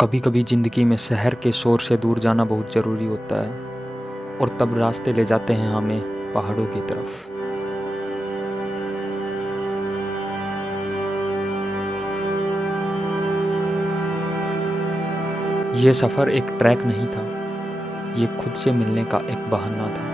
कभी कभी ज़िंदगी में शहर के शोर से दूर जाना बहुत ज़रूरी होता है और तब रास्ते ले जाते हैं हमें पहाड़ों की तरफ। ये सफ़र एक ट्रैक नहीं था, ये खुद से मिलने का एक बहाना था।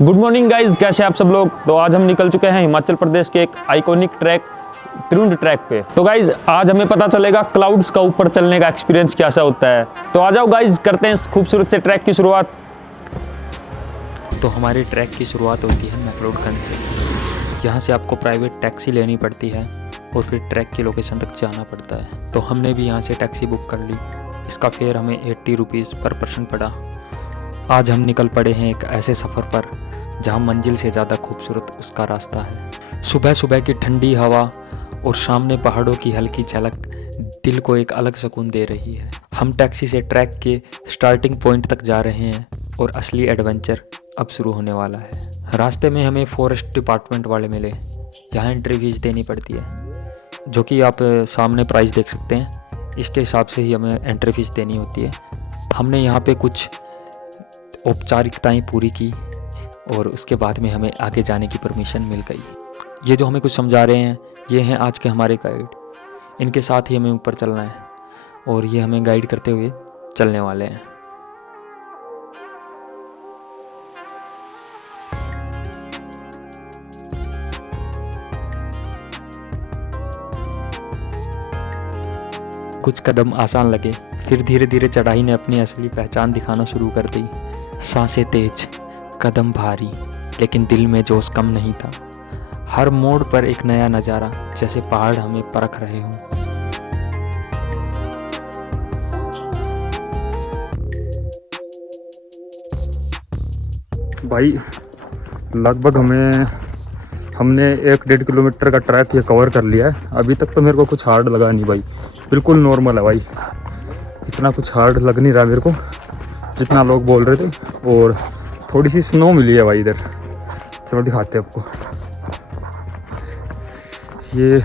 गुड मॉर्निंग गाइज, कैसे आप सब लोग। तो आज हम निकल चुके हैं हिमाचल प्रदेश के एक आइकॉनिक ट्रैक त्रिउंड ट्रैक पे। तो गाइज आज हमें पता चलेगा क्लाउड्स का ऊपर चलने का एक्सपीरियंस कैसा होता है। तो आ जाओ गाइज, करते हैं इस खूबसूरत से ट्रैक की शुरुआत। तो हमारे ट्रैक की शुरुआत होती है मैक्लोडगंज से। यहाँ से आपको प्राइवेट टैक्सी लेनी पड़ती है और फिर ट्रैक की लोकेशन तक जाना पड़ता है। तो हमने भी यहाँ से टैक्सी बुक कर ली। इसका फेयर हमें 80 रुपीज़ पर पर्सन पड़ा। आज हम निकल पड़े हैं एक ऐसे सफ़र पर जहाँ मंजिल से ज़्यादा खूबसूरत उसका रास्ता है। सुबह सुबह की ठंडी हवा और सामने पहाड़ों की हल्की झलक दिल को एक अलग सुकून दे रही है। हम टैक्सी से ट्रैक के स्टार्टिंग पॉइंट तक जा रहे हैं और असली एडवेंचर अब शुरू होने वाला है। रास्ते में हमें फॉरेस्ट डिपार्टमेंट वाले मिले। यहाँ एंट्री फीस देनी पड़ती है, जो कि आप सामने प्राइस देख सकते हैं। इसके हिसाब से ही हमें एंट्री फीस देनी होती है। हमने यहाँ पे कुछ औपचारिकताएं पूरी की और उसके बाद में हमें आगे जाने की परमिशन मिल गई। ये जो हमें कुछ समझा रहे हैं, ये हैं आज के हमारे गाइड। इनके साथ ही हमें ऊपर चलना है और ये हमें गाइड करते हुए चलने वाले हैं। कुछ कदम आसान लगे, फिर धीरे धीरे चढ़ाई ने अपनी असली पहचान दिखाना शुरू कर दी। सांसें तेज, कदम भारी, लेकिन दिल में जोश कम नहीं था। हर मोड़ पर एक नया नज़ारा, जैसे पहाड़ हमें परख रहे हों। भाई लगभग हमने 1-1.5 किलोमीटर का ट्रैक ये कवर कर लिया है। अभी तक तो मेरे को कुछ हार्ड लगा नहीं भाई, बिल्कुल नॉर्मल है भाई। इतना कुछ हार्ड लग नहीं रहा मेरे को जितना लोग बोल रहे थे। और थोड़ी सी स्नो मिली है भाई इधर, चलो दिखाते हैं आपको। ये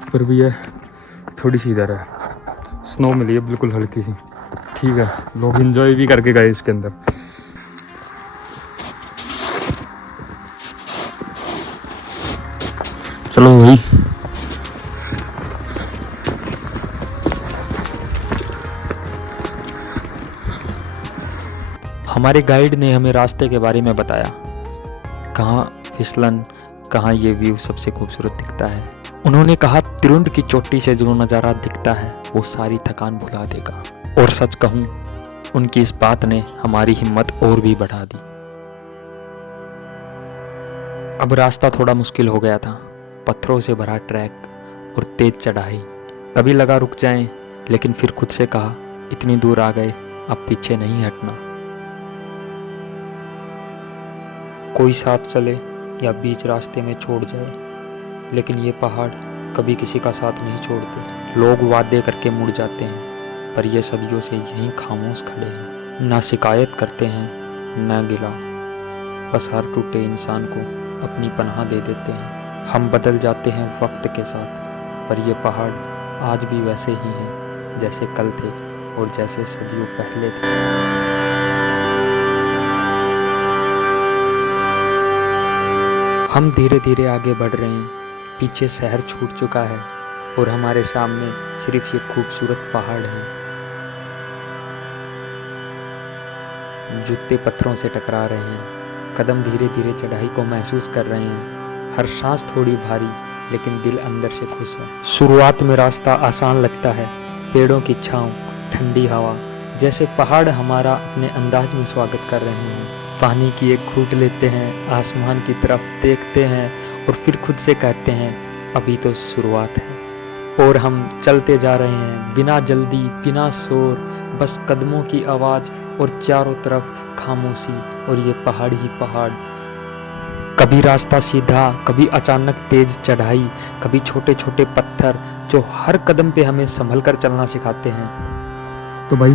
ऊपर भी है, थोड़ी सी इधर है, स्नो मिली है बिल्कुल हल्की सी। ठीक है, लोग एंजॉय भी करके गए इसके अंदर। चलो भाई, हमारे गाइड ने हमें रास्ते के बारे में बताया, कहाँ फिसलन, कहाँ ये व्यू सबसे खूबसूरत दिखता है। उन्होंने कहा त्रिउंड की चोटी से जो नज़ारा दिखता है वो सारी थकान भुला देगा। और सच कहूँ, उनकी इस बात ने हमारी हिम्मत और भी बढ़ा दी। अब रास्ता थोड़ा मुश्किल हो गया था। पत्थरों से भरा ट्रैक और तेज चढ़ाई। कभी लगा रुक जाएं, लेकिन फिर खुद से कहा इतनी दूर आ गए, अब पीछे नहीं हटना। कोई साथ चले या बीच रास्ते में छोड़ जाए, लेकिन ये पहाड़ कभी किसी का साथ नहीं छोड़ते। लोग वादे करके मुड़ जाते हैं, पर ये सदियों से यहीं खामोश खड़े हैं। ना शिकायत करते हैं ना गिला, बस हर टूटे इंसान को अपनी पनाह दे देते हैं। हम बदल जाते हैं वक्त के साथ, पर ये पहाड़ आज भी वैसे ही हैं जैसे कल थे और जैसे सदियों पहले थे। हम धीरे धीरे आगे बढ़ रहे हैं। पीछे शहर छूट चुका है और हमारे सामने सिर्फ ये खूबसूरत पहाड़ हैं। जूते पत्थरों से टकरा रहे हैं, कदम धीरे धीरे चढ़ाई को महसूस कर रहे हैं। हर सांस थोड़ी भारी, लेकिन दिल अंदर से खुश है। शुरुआत में रास्ता आसान लगता है, पेड़ों की छांव, ठंडी हवा, जैसे पहाड़ हमारा अपने अंदाज में स्वागत कर रहे हैं। पानी की एक घूंट लेते हैं, आसमान की तरफ देखते हैं और फिर खुद से कहते हैं अभी तो शुरुआत है। और हम चलते जा रहे हैं बिना जल्दी बिना शोर, बस कदमों की आवाज़ और चारों तरफ खामोशी और ये पहाड़ ही पहाड़। कभी रास्ता सीधा, कभी अचानक तेज चढ़ाई, कभी छोटे छोटे पत्थर जो हर कदम पे हमें संभल कर चलना सिखाते हैं। तो भाई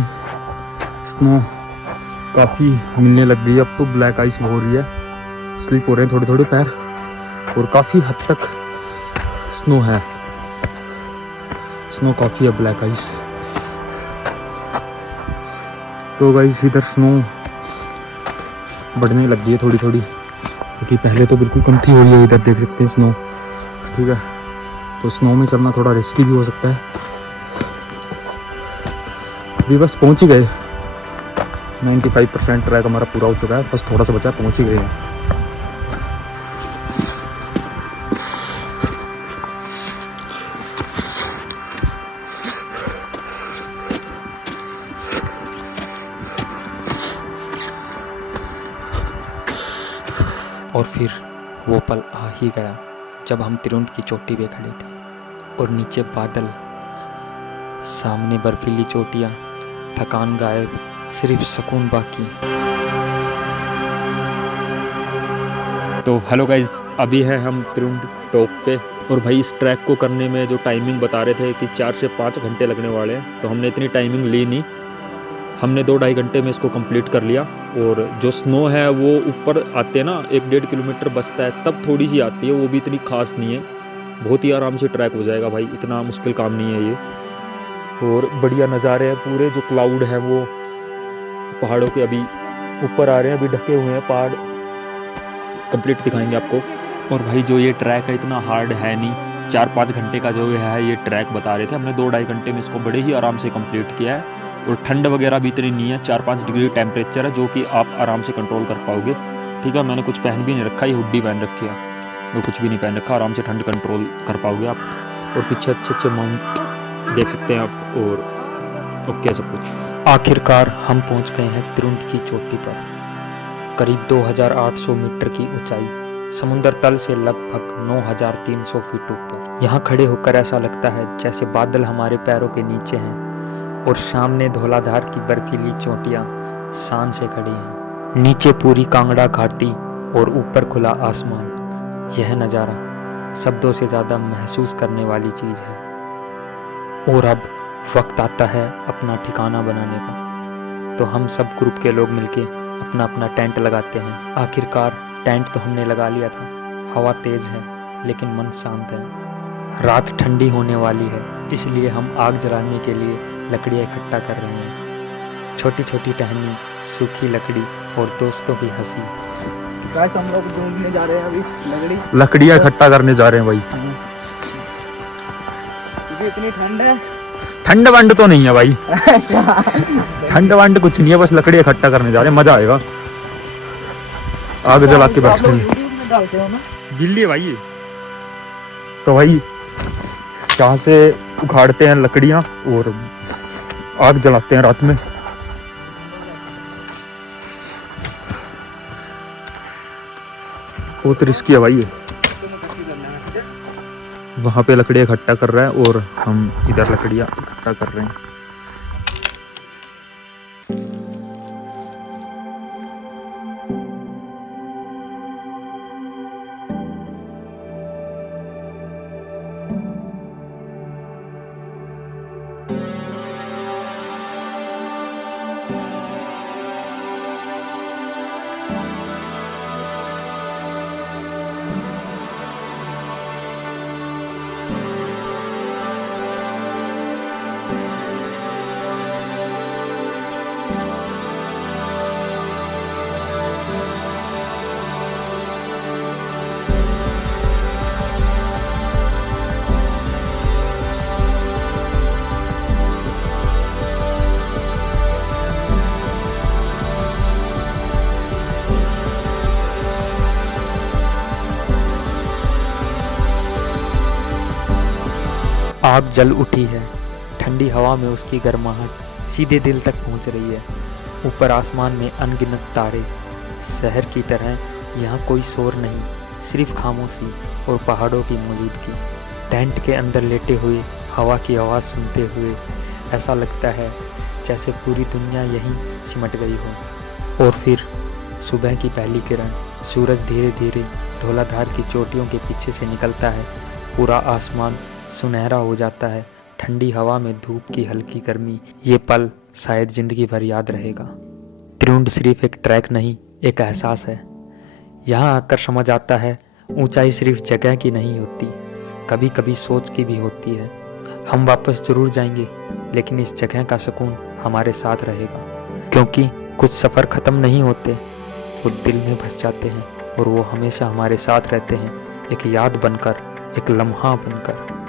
स्नो काफ़ी मिलने लग गई, अब तो ब्लैक आइस हो रही है, स्लिप हो रहे हैं थोड़े थोड़े पैर और काफ़ी हद तक स्नो है, स्नो काफ़ी है, ब्लैक आइस। तो गाइस इधर स्नो बढ़ने लग गई है थोड़ी थोड़ी, क्योंकि पहले तो बिल्कुल कम थी, हो रही है इधर देख सकते हैं स्नो, ठीक है। तो स्नो में चलना थोड़ा रिस्की भी हो सकता है। अभी बस पहुंच ही गए, 95% ट्रैक हमारा पूरा हो चुका है, बस थोड़ा सा बचा, पहुंच ही गए हैं। और फिर वो पल आ ही गया जब हम त्रिउंड की चोटी पे खड़े थे और नीचे बादल, सामने बर्फीली चोटियाँ, थकान गायब, सिर्फ सुकून बाकी। तो हेलो गाइज, अभी है हम त्रिउंड टॉप पे और भाई इस ट्रैक को करने में जो टाइमिंग बता रहे थे कि 4 से 5 घंटे लगने वाले हैं, तो हमने इतनी टाइमिंग ली नहीं, हमने 2-2.5 घंटे में इसको कंप्लीट कर लिया। और जो स्नो है वो ऊपर आते हैं ना, 1-1.5 किलोमीटर बचता है तब थोड़ी सी आती है, वो भी इतनी खास नहीं है, बहुत ही आराम से ट्रैक हो जाएगा भाई, इतना मुश्किल काम नहीं है ये। और बढ़िया नज़ारे हैं पूरे, जो क्लाउड हैं वो पहाड़ों के अभी ऊपर आ रहे हैं, अभी ढके हुए हैं पहाड़, कंप्लीट दिखाएंगे आपको। और भाई जो ये ट्रैक है इतना हार्ड है नहीं, 4-5 घंटे का जो है ये ट्रैक बता रहे थे, हमने 2-2.5 घंटे में इसको बड़े ही आराम से कंप्लीट किया है। और ठंड वगैरह भी इतनी नहीं है, 4-5 डिग्री टेम्परेचर है, जो कि आप आराम से कंट्रोल कर पाओगे, ठीक है। मैंने कुछ पहन भी नहीं रखा, ये हुड्डी पहन रखी है, वो कुछ भी नहीं पहन रखा, आराम से ठंड कंट्रोल कर पाओगे आप। और पीछे अच्छे अच्छे माउंट देख सकते हैं आप, और ओके सब कुछ। आखिरकार हम पहुंच गए हैं त्रिउंड की चोटी पर, करीब 2800 मीटर की ऊंचाई, समुद्र तल से लगभग 9300 फीट ऊपर। यहाँ खड़े होकर ऐसा लगता है जैसे बादल हमारे पैरों के नीचे हैं और सामने धौलाधार की बर्फीली चोटियाँ शान से खड़ी हैं। नीचे पूरी कांगड़ा घाटी और ऊपर खुला आसमान। यह नज़ारा शब्दों से ज़्यादा महसूस करने वाली चीज़ है। और अब वक्त आता है अपना ठिकाना बनाने का, तो हम सब ग्रुप के लोग मिलके अपना अपना टेंट लगाते हैं। आखिरकार टेंट तो हमने लगा लिया था, हवा तेज़ है लेकिन मन शांत है। रात ठंडी होने वाली है, इसलिए हम आग जलाने के लिए लकड़ियाँ इकट्ठा कर रहे हैं। छोटी छोटी टहनी, सूखी लकड़ी और दोस्तों की हंसी। गाइस हम लोग ढूंढने जा रहे हैं अभी लकड़ियाँ इकट्ठा करने जा रहे हैं भाई, क्योंकि इतनी ठंड है। ठंड वंड तो नहीं है भाई, ठंड वंड कुछ नहीं है, बस लकड़ी इकट्ठा करने जा रहे हैं, मजा आएगा आग जला के बैठने में। यूट्यूब में डालते हो ना, गिल्ली है भाई ये। तो भाई यहाँ से उखाड़ते हैं लकड़ियाँ और आग जलाते हैं रात में। बहुत रिस्की है भाई ये। वहाँ पे लकड़ियाँ इकट्ठा कर रहा है और हम इधर लकड़ियाँ इकट्ठा कर रहे हैं। आग जल उठी है, ठंडी हवा में उसकी गर्माहट सीधे दिल तक पहुंच रही है। ऊपर आसमान में अनगिनत तारे, शहर की तरह यहाँ कोई शोर नहीं, सिर्फ खामोशी और पहाड़ों की मौजूदगी। टेंट के अंदर लेटे हुए हवा की आवाज़ सुनते हुए ऐसा लगता है जैसे पूरी दुनिया यहीं सिमट गई हो। और फिर सुबह की पहली किरण, सूरज धीरे धीरे धौलाधार की चोटियों के पीछे से निकलता है। पूरा आसमान सुनहरा हो जाता है, ठंडी हवा में धूप की हल्की गर्मी। ये पल शायद ज़िंदगी भर याद रहेगा। त्रिउंड सिर्फ एक ट्रैक नहीं, एक एहसास है। यहाँ आकर समझ आता है ऊंचाई सिर्फ जगह की नहीं होती, कभी कभी सोच की भी होती है। हम वापस जरूर जाएंगे, लेकिन इस जगह का सुकून हमारे साथ रहेगा, क्योंकि कुछ सफ़र ख़त्म नहीं होते, वो दिल में बस जाते हैं और वो हमेशा हमारे साथ रहते हैं, एक याद बनकर, एक लम्हा बनकर।